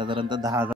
साधारणतः 10,000.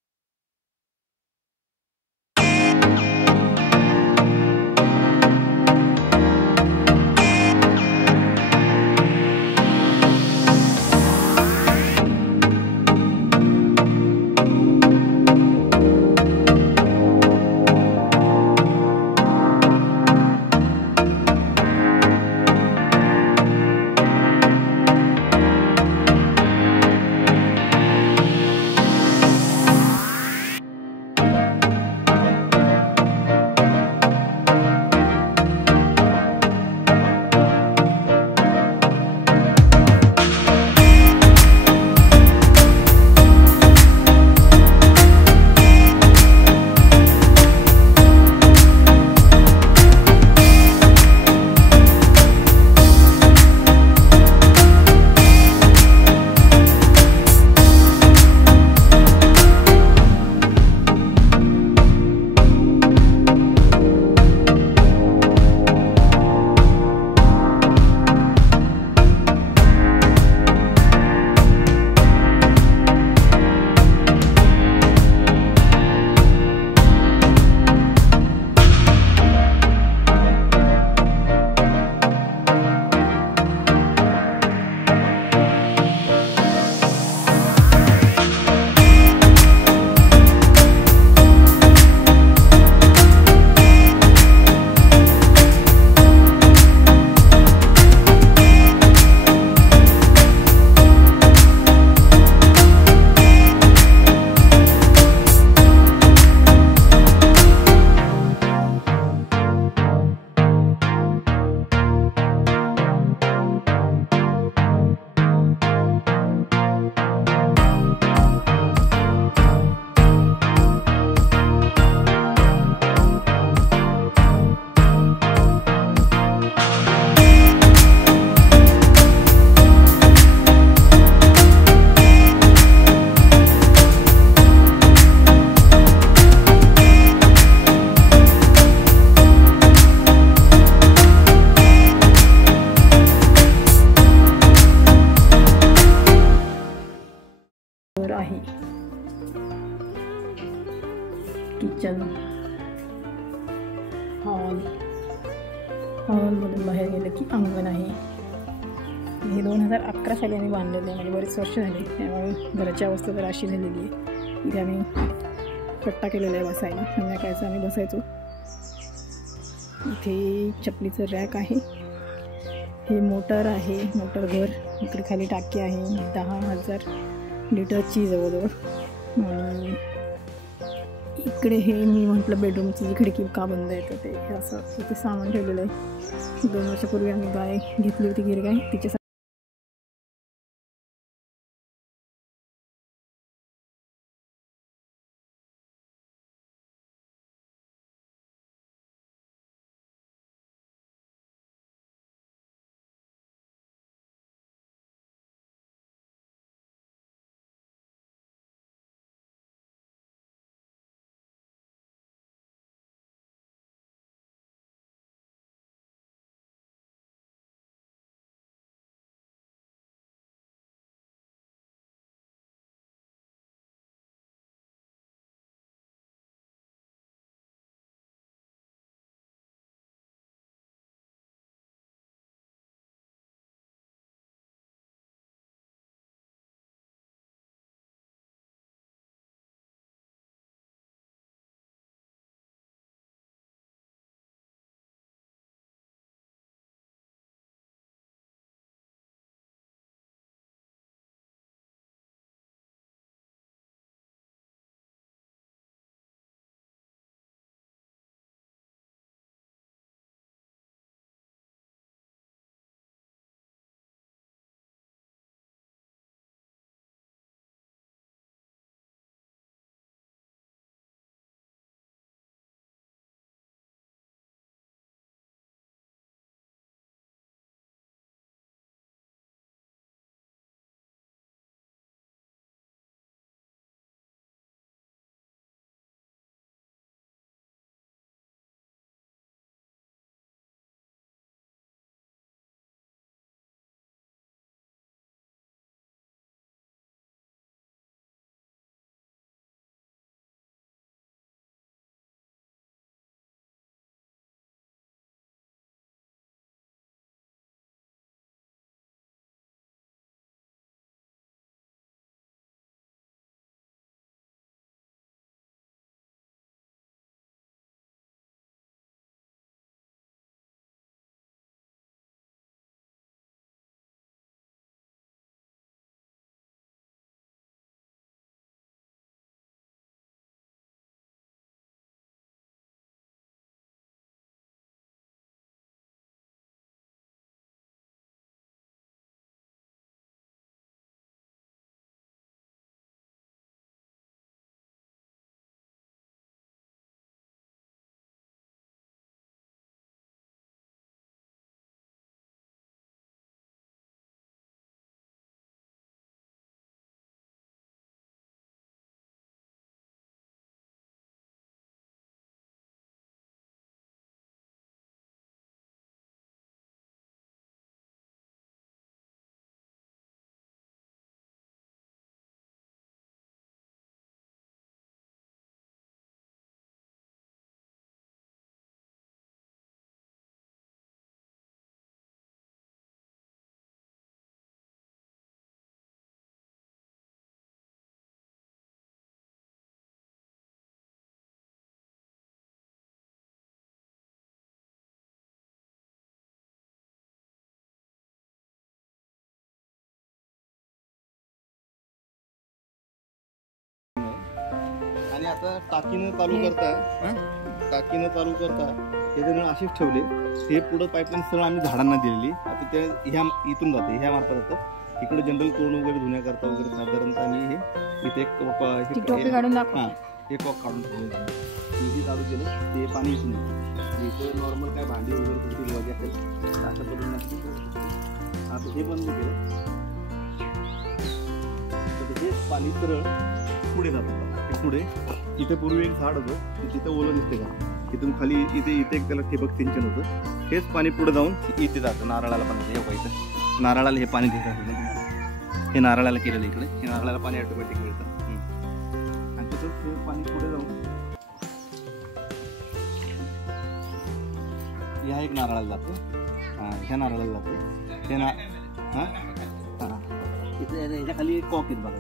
आहे किचन हॉलमधून बाहेर गेलं की अंगण आहे. हे 2011 साली आम्ही बांधलेलं आहे, म्हणजे बरेच वर्ष झाली, त्यामुळे घराची अवस्था तर अशी झालेली आहे. इथे आम्ही पट्टा केलेला आहे बसायला, संध्याकाळचं आम्ही बसायचो. इथे चपलीचं रॅक आहे. हे मोटर आहे, मोटर घर. इकडे खाली टाकी आहे 10,000 लिटरची जवळजवळ. आणि इकडे हे मी म्हटलं बेडरूमची जी खिडकी का बंद येतं ते असं इथे सामान ठेवलेलं आहे. 2 वर्षापूर्वी आम्ही गाय घेतली होती, गिर गाय, तिच्या आता टाकीनं चालू करता हे जर असेच ठेवले, हे पुढं पाईपलाईन सरळ आम्ही झाडांना दिलेली. आता ते ह्या इथून जाते, ह्या मार्फत जातं. इकडे जनरल तोरण वगैरे धुण्याकरता वगैरे साधारणतः आम्ही हे इथे टोपी काढून दाखव. हे कॉक काढून ठेवलं. चालू केलं ते पाणी येत नाही. इथे नॉर्मल काय भांडी वगैरे कुठे धुवायची असेल अशा पद्धतीने आता हे बंद केलं. हे पाणी सरळ पुढे जातं. हे पुढे इथे पूर्वी एक झाड होतं, तिथे ओलं दिसते का, इथून खाली इथे एक त्याला ठिबक सिंचन होतं. हेच पाणी पुढे जाऊन इथे जातं नारळाला पाणी. हे बघा इथं नारळाला हे पाणी देतात. हे नारळाला केलेलं इकडे, हे नारळाला पाणी ऑटोमॅटिक मिळतं. आणि तसंच हे पाणी पुढे जाऊन ह्या एक नारळाला जातं. ह्या नारळाला जातं. हे इथे ह्याच्या खाली एक कॉक येत बघा.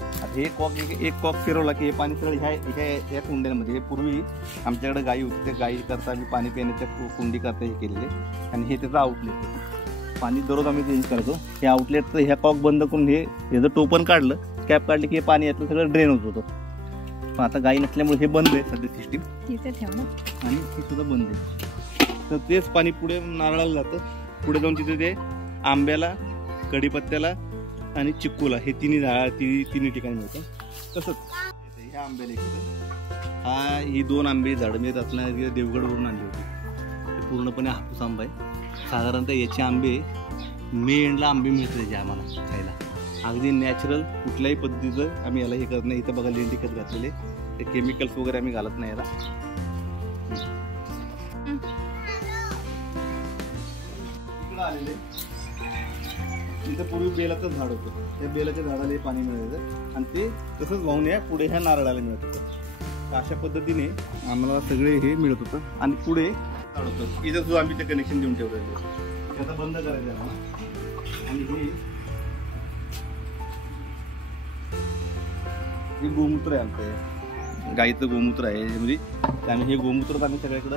आता हे कॉक एक कॉक फिरवला की हे पाणी सरळ ह्या कुंड्यांमध्ये. हे पूर्वी आमच्याकडे गाई होती, त्या गाई करता आम्ही पाणी पिण्याच्या कुंडी करता हे केलेले. आणि हे त्याचं आउटलेट पाणी दररोज आम्ही चेंज करतो. हे आउटलेटचं ह्या कॉक बंद करून हे जर टोपण काढलं, कॅप काढली की हे पाणी यातलं सगळं ड्रेन होत होतं. पण आता गाई नसल्यामुळे हे बंद आहे सध्या सिस्टीम, आणि हे सुद्धा बंद आहे. तर तेच पाणी पुढे नारळाला जातं. पुढे जाऊन तिथे ते आंब्याला, कढीपत्त्याला आणि चिक्कूला हे तिन्ही ठिकाणी मिळतं. तसंच ह्या आंब्याला इकडे ही 2 आंबे झाडं मी रत्नागिरी देवगडवरून आणली होती. ते पूर्णपणे हापूस आंबा आहे. साधारणतः याचे आंबे मे एंडला आंबे मिळतात त्याचे आम्हाला खायला. अगदी नॅचरल, कुठल्याही पद्धतीचं आम्ही याला हे करत नाही. इथं बघा लेंडी खत घातलेले, ते केमिकल्स वगैरे आम्ही घालत नाही याला. इकडं आलेले इथं पूर्वी बेलाचं झाड होतं. त्या बेलाच्या झाडाला पाणी मिळायचं आणि ते तसंच वाहून या पुढे ह्या नारळाला मिळत होतं. अशा पद्धतीने आम्हाला सगळे हे मिळत होतं. आणि पुढे झाड होतं, इथं सुद्धा आम्ही ते कनेक्शन देऊन ठेवलेलं. त्याचा बंद करायचं आम्हाला. आणि हे गोमूत्र आहे आमचं, गाईचं गोमूत्र आहे. म्हणजे आम्ही हे गोमूत्र आम्ही सगळ्याकडं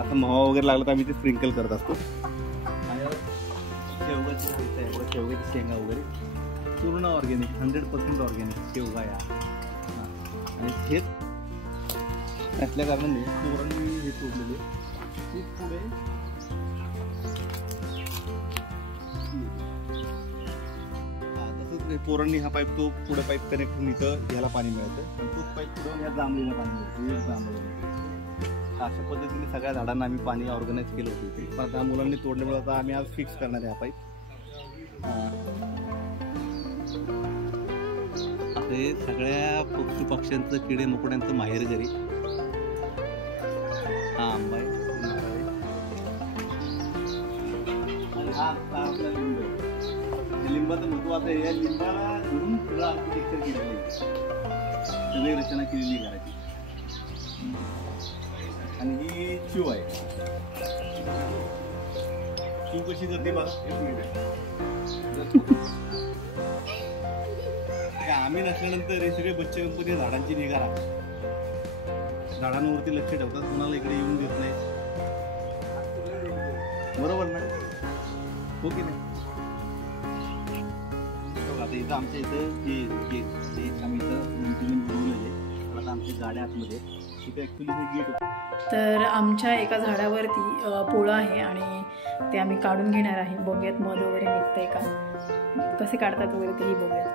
असं महा वगैरे लागलं तर आम्ही ते स्प्रिंकल करत असतो. शेवग्याची शेंगा वगैरे पूर्ण ऑर्गॅनिक, 100% ऑर्गॅनिक शेवगा या. आणि हेच असल्या कारणाने पोरांनी हे तोडलेले पुढे तसंच पोरांनी हा पाईप, तो पुढे पाईप कनेक्ट होऊन इथं ह्याला पाणी मिळतं आणि तोच पाईप पुढे ह्या जांभळीला पाणी मिळतं. अशा पद्धतीने सगळ्या झाडांना आम्ही पाणी ऑर्गनाईज केलं होतं. पण आता मुलांनी तोडल्यामुळे आता आम्ही आज फिक्स करणार आहे हा पाईप. असे सगळ्या पक्षांचं, किडे मकोड्यांचं माहेर घरी हा आंबा आहे. लिंबाचं महत्व आता या लिंबाला धरून सगळं आर्किटेक्चर केलेलं आहे, सगळी रचना केलेली घराची. आणि ही शिव आहे. शिव कशी करते बघा. आम्ही नसल्यानंतर हे सगळे बच्चे कंपनी झाडांची निगा राखतात, झाडांवरती लक्ष ठेवतात, कोणाला इकडे येऊन देत नाही. बरोबर ना, हो की नाही? आता इथं आमच्या इथं आम्ही इथं बनवलेले आता आमच्या गाड्या आतमध्ये इथे ॲक्च्युली हे गेट होतं. तर आमच्या एका झाडावरती पोळं आहे आणि ते आम्ही काढून घेणार आहे. बघूयात मध वगैरे निघतंय का, कसे काढतात वगैरे तेही बघूयात.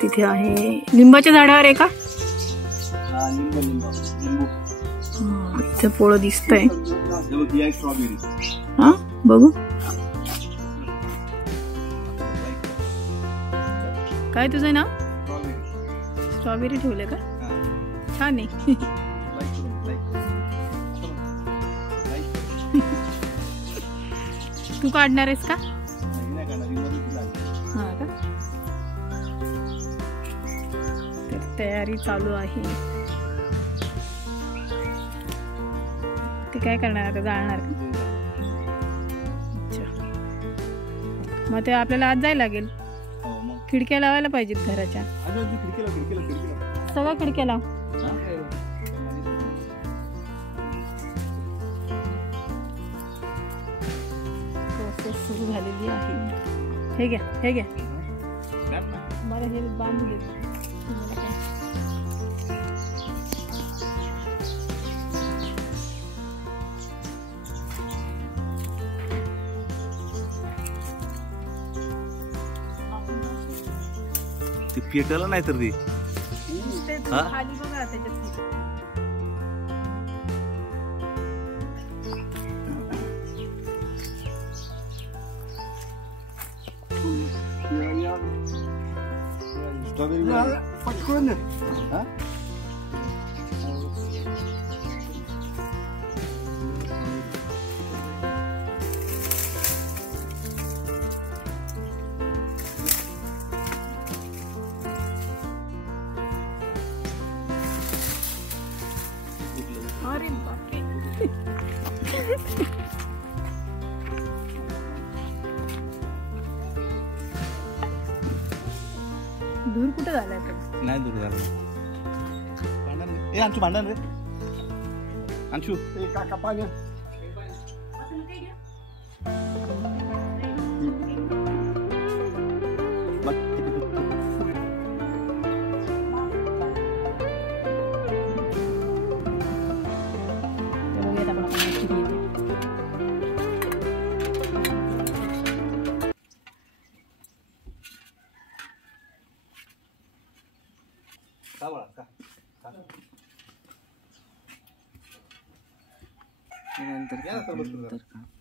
तिथे आहे लिंबाच्या झाडावर आहे का? इथे पोळं दिसतंय. हा बघू काय तुझं नाव? स्ट्रॉबेरी ठेवलं का? छान आहे. तू काढणार आहेस का? हा का? तर तयारी चालू आहे. ते काय करणार आता, जाळणार का? अच्छा, मग ते आपल्याला आज जायला लागेल. खिडक्या लावायला पाहिजेत घराच्या, सगळ्या खिडक्या लाव. प्रोसेस सुरू झालेली आहे. हे घ्या हे घ्या, मला हे बांधून देतो तुम्हाला काय. ते पेटलं नाही तर ते हा? खाली बघा त्याच्यात. पटकन अरे बापरे. दूर कुठे झालाय पण? नाही दूर झालं. अंशू भांडण रे, अंशू काका पाणी. नंतर